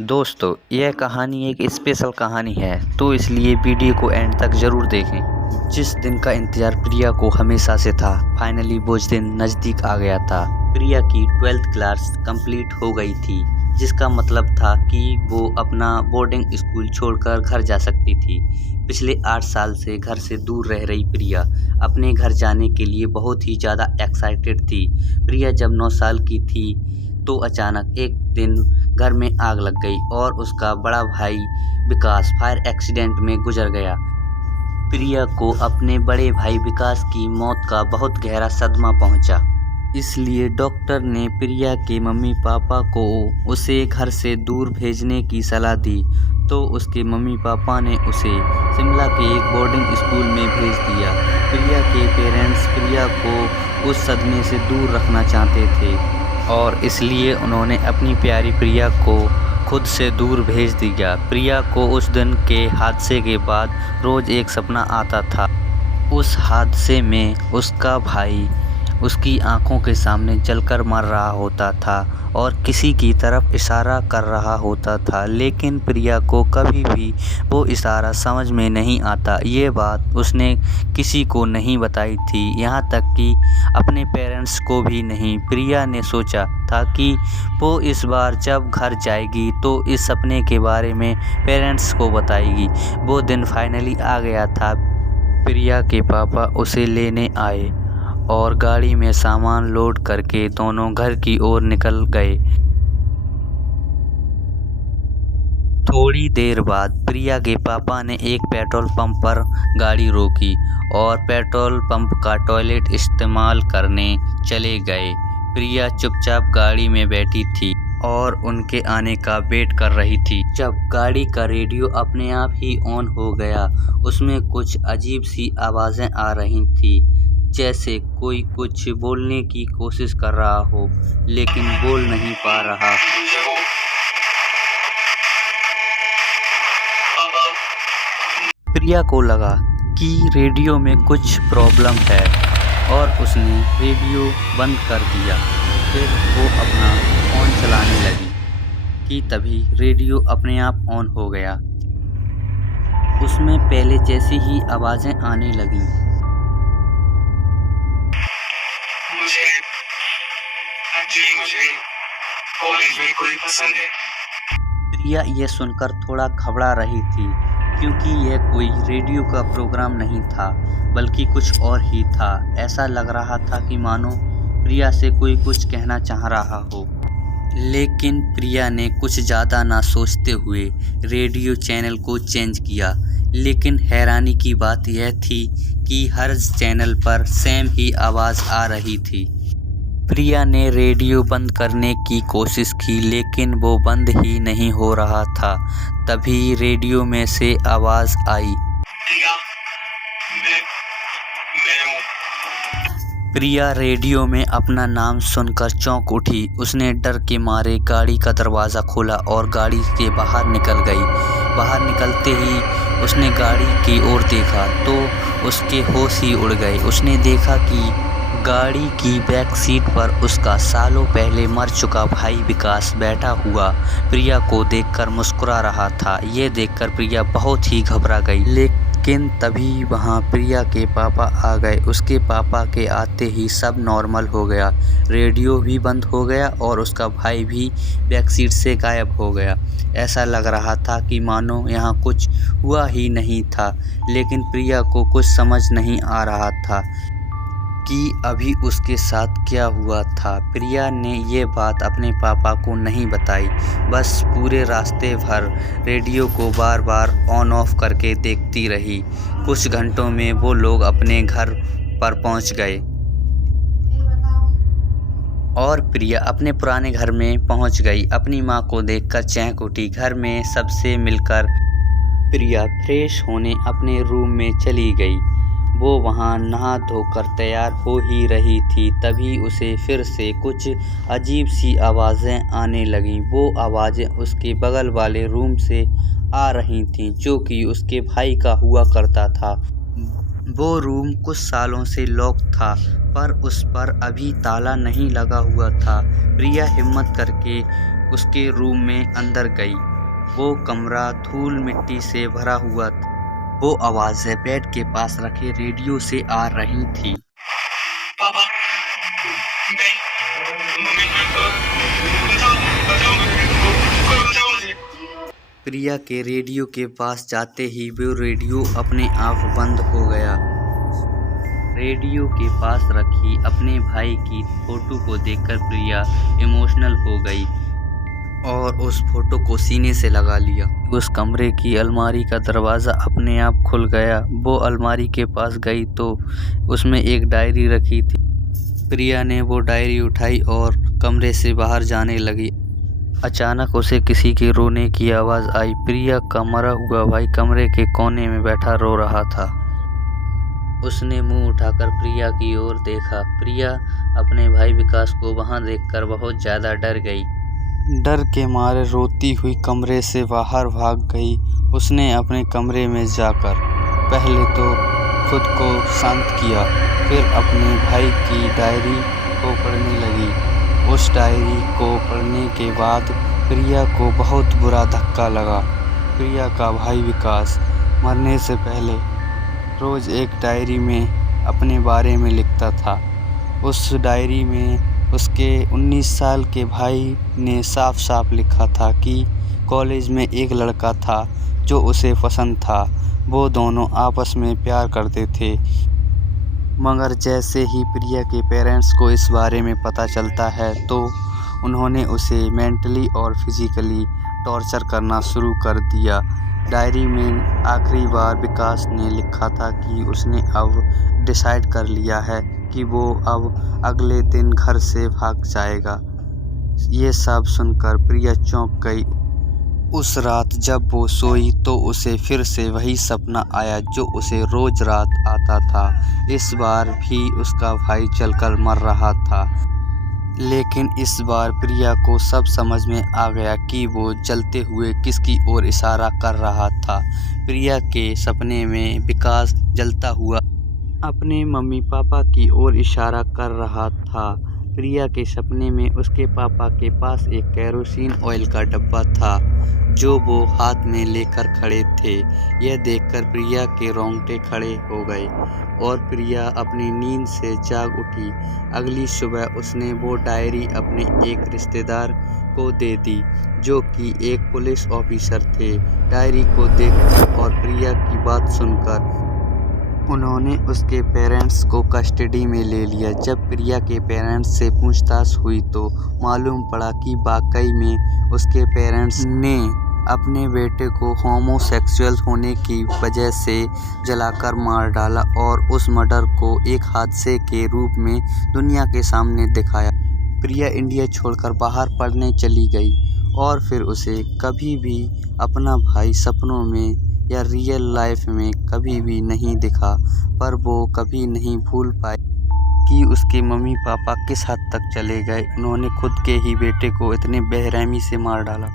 दोस्तों, यह कहानी एक स्पेशल कहानी है, तो इसलिए वीडियो को एंड तक ज़रूर देखें। जिस दिन का इंतज़ार प्रिया को हमेशा से था, फाइनली वो दिन नज़दीक आ गया था। प्रिया की 12th क्लास कंप्लीट हो गई थी, जिसका मतलब था कि वो अपना बोर्डिंग स्कूल छोड़कर घर जा सकती थी। पिछले 8 साल से घर से दूर रह रही प्रिया अपने घर जाने के लिए बहुत ही ज़्यादा एक्साइटेड थी। प्रिया जब 9 साल की थी तो अचानक एक दिन घर में आग लग गई और उसका बड़ा भाई विकास फायर एक्सीडेंट में गुजर गया। प्रिया को अपने बड़े भाई विकास की मौत का बहुत गहरा सदमा पहुंचा। इसलिए डॉक्टर ने प्रिया के मम्मी पापा को उसे घर से दूर भेजने की सलाह दी, तो उसके मम्मी पापा ने उसे शिमला के एक बोर्डिंग स्कूल में भेज दिया। प्रिया के पेरेंट्स प्रिया को उस सदमे से दूर रखना चाहते थे और इसलिए उन्होंने अपनी प्यारी प्रिया को खुद से दूर भेज दिया। प्रिया को उस दिन के हादसे के बाद रोज़ एक सपना आता था। उस हादसे में उसका भाई उसकी आंखों के सामने जलकर मर रहा होता था और किसी की तरफ इशारा कर रहा होता था, लेकिन प्रिया को कभी भी वो इशारा समझ में नहीं आता। ये बात उसने किसी को नहीं बताई थी, यहाँ तक कि अपने पेरेंट्स को भी नहीं। प्रिया ने सोचा था कि वो इस बार जब घर जाएगी तो इस सपने के बारे में पेरेंट्स को बताएगी। वो दिन फाइनली आ गया था। प्रिया के पापा उसे लेने आए और गाड़ी में सामान लोड करके दोनों घर की ओर निकल गए। थोड़ी देर बाद प्रिया के पापा ने एक पेट्रोल पंप पर गाड़ी रोकी और पेट्रोल पंप का टॉयलेट इस्तेमाल करने चले गए। प्रिया चुपचाप गाड़ी में बैठी थी और उनके आने का वेट कर रही थी। जब गाड़ी का रेडियो अपने आप ही ऑन हो गया, उसमें कुछ अजीब सी आवाज़ें आ रही थी, जैसे कोई कुछ बोलने की कोशिश कर रहा हो लेकिन बोल नहीं पा रहा। प्रिया को लगा कि रेडियो में कुछ प्रॉब्लम है और उसने रेडियो बंद कर दिया। फिर वो अपना फ़ोन चलाने लगी कि तभी रेडियो अपने आप ऑन हो गया। उसमें पहले जैसी ही आवाज़ें आने लगीं। मुझे कॉलेज में कोई पसंद है। प्रिया ये सुनकर थोड़ा घबरा रही थी, क्योंकि यह कोई रेडियो का प्रोग्राम नहीं था बल्कि कुछ और ही था। ऐसा लग रहा था कि मानो प्रिया से कोई कुछ कहना चाह रहा हो। लेकिन प्रिया ने कुछ ज़्यादा ना सोचते हुए रेडियो चैनल को चेंज किया। लेकिन हैरानी की बात यह थी कि हर चैनल पर सेम ही आवाज़ आ रही थी। प्रिया ने रेडियो बंद करने की कोशिश की, लेकिन वो बंद ही नहीं हो रहा था। तभी रेडियो में से आवाज़ आई, प्रिया रेडियो में अपना नाम सुनकर चौंक उठी। उसने डर के मारे गाड़ी का दरवाज़ा खोला और गाड़ी के बाहर निकल गई। बाहर निकलते ही उसने गाड़ी की ओर देखा तो उसके होश ही उड़ गए। उसने देखा कि गाड़ी की बैक सीट पर उसका सालों पहले मर चुका भाई विकास बैठा हुआ प्रिया को देखकर मुस्कुरा रहा था। ये देखकर प्रिया बहुत ही घबरा गई, लेकिन तभी वहाँ प्रिया के पापा आ गए। उसके पापा के आते ही सब नॉर्मल हो गया। रेडियो भी बंद हो गया और उसका भाई भी बैक सीट से गायब हो गया। ऐसा लग रहा था कि मानो यहाँ कुछ हुआ ही नहीं था, लेकिन प्रिया को कुछ समझ नहीं आ रहा था कि अभी उसके साथ क्या हुआ था। प्रिया ने ये बात अपने पापा को नहीं बताई, बस पूरे रास्ते भर रेडियो को बार बार ऑन ऑफ करके देखती रही। कुछ घंटों में वो लोग अपने घर पर पहुंच गए और प्रिया अपने पुराने घर में पहुंच गई। अपनी माँ को देखकर चहक उठी। घर में सबसे मिलकर प्रिया फ्रेश होने अपने रूम में चली गई। वो वहाँ नहा धोकर तैयार हो ही रही थी, तभी उसे फिर से कुछ अजीब सी आवाज़ें आने लगीं। वो आवाज़ें उसके बगल वाले रूम से आ रही थीं, जो कि उसके भाई का हुआ करता था। वो रूम कुछ सालों से लॉक था, पर उस पर अभी ताला नहीं लगा हुआ था। प्रिया हिम्मत करके उसके रूम में अंदर गई वो कमरा धूल मिट्टी से भरा हुआ था। वो आवाज़ें बेड के पास रखे रेडियो से आ रही थी। पापा, प्रिया के रेडियो के पास जाते ही वो रेडियो अपने आप बंद हो गया। रेडियो के पास रखी अपने भाई की फोटो को देखकर प्रिया इमोशनल हो गई और उस फोटो को सीने से लगा लिया। उस कमरे की अलमारी का दरवाज़ा अपने आप खुल गया। वो अलमारी के पास गई तो उसमें एक डायरी रखी थी। प्रिया ने वो डायरी उठाई और कमरे से बाहर जाने लगी। अचानक उसे किसी के रोने की आवाज़ आई। प्रिया का मरा हुआ भाई कमरे के कोने में बैठा रो रहा था। उसने मुंह उठाकर प्रिया की ओर देखा। प्रिया अपने भाई विकास को वहां देखकर बहुत ज़्यादा डर गई। डर के मारे रोती हुई कमरे से बाहर भाग गई। उसने अपने कमरे में जाकर पहले तो खुद को शांत किया, फिर अपने भाई की डायरी को पढ़ने लगी। उस डायरी को पढ़ने के बाद प्रिया को बहुत बुरा धक्का लगा। प्रिया का भाई विकास मरने से पहले रोज़ एक डायरी में अपने बारे में लिखता था। उस डायरी में उसके 19 साल के भाई ने साफ साफ लिखा था कि कॉलेज में एक लड़का था जो उसे पसंद था। वो दोनों आपस में प्यार करते थे, मगर जैसे ही प्रिया के पेरेंट्स को इस बारे में पता चलता है तो उन्होंने उसे मेंटली और फिजिकली टॉर्चर करना शुरू कर दिया। डायरी में आखिरी बार विकास ने लिखा था कि उसने अब डिसाइड कर लिया है कि वो अब अगले दिन घर से भाग जाएगा। ये सब सुनकर प्रिया चौंक गई। उस रात जब वो सोई तो उसे फिर से वही सपना आया जो उसे रोज रात आता था। इस बार भी उसका भाई जलकर मर रहा था, लेकिन इस बार प्रिया को सब समझ में आ गया कि वो जलते हुए किसकी ओर इशारा कर रहा था। प्रिया के सपने में विकास जलता हुआ अपने मम्मी पापा की ओर इशारा कर रहा था। प्रिया के सपने में उसके पापा के पास एक केरोसिन ऑयल का डब्बा था जो वो हाथ में लेकर खड़े थे। यह देखकर प्रिया के रोंगटे खड़े हो गए और प्रिया अपनी नींद से जाग उठी। अगली सुबह उसने वो डायरी अपने एक रिश्तेदार को दे दी जो कि एक पुलिस ऑफिसर थे। डायरी को देखकर और प्रिया की बात सुनकर उन्होंने उसके पेरेंट्स को कस्टडी में ले लिया। जब प्रिया के पेरेंट्स से पूछताछ हुई तो मालूम पड़ा कि वाकई में उसके पेरेंट्स ने अपने बेटे को होमोसेक्सुअल होने की वजह से जलाकर मार डाला और उस मर्डर को एक हादसे के रूप में दुनिया के सामने दिखाया। प्रिया इंडिया छोड़कर बाहर पढ़ने चली गई और फिर उसे कभी भी अपना भाई सपनों में या रियल लाइफ में कभी भी नहीं दिखा, पर वो कभी नहीं भूल पाई कि उसके मम्मी पापा किस हद तक चले गए। उन्होंने खुद के ही बेटे को इतने बेरहमी से मार डाला।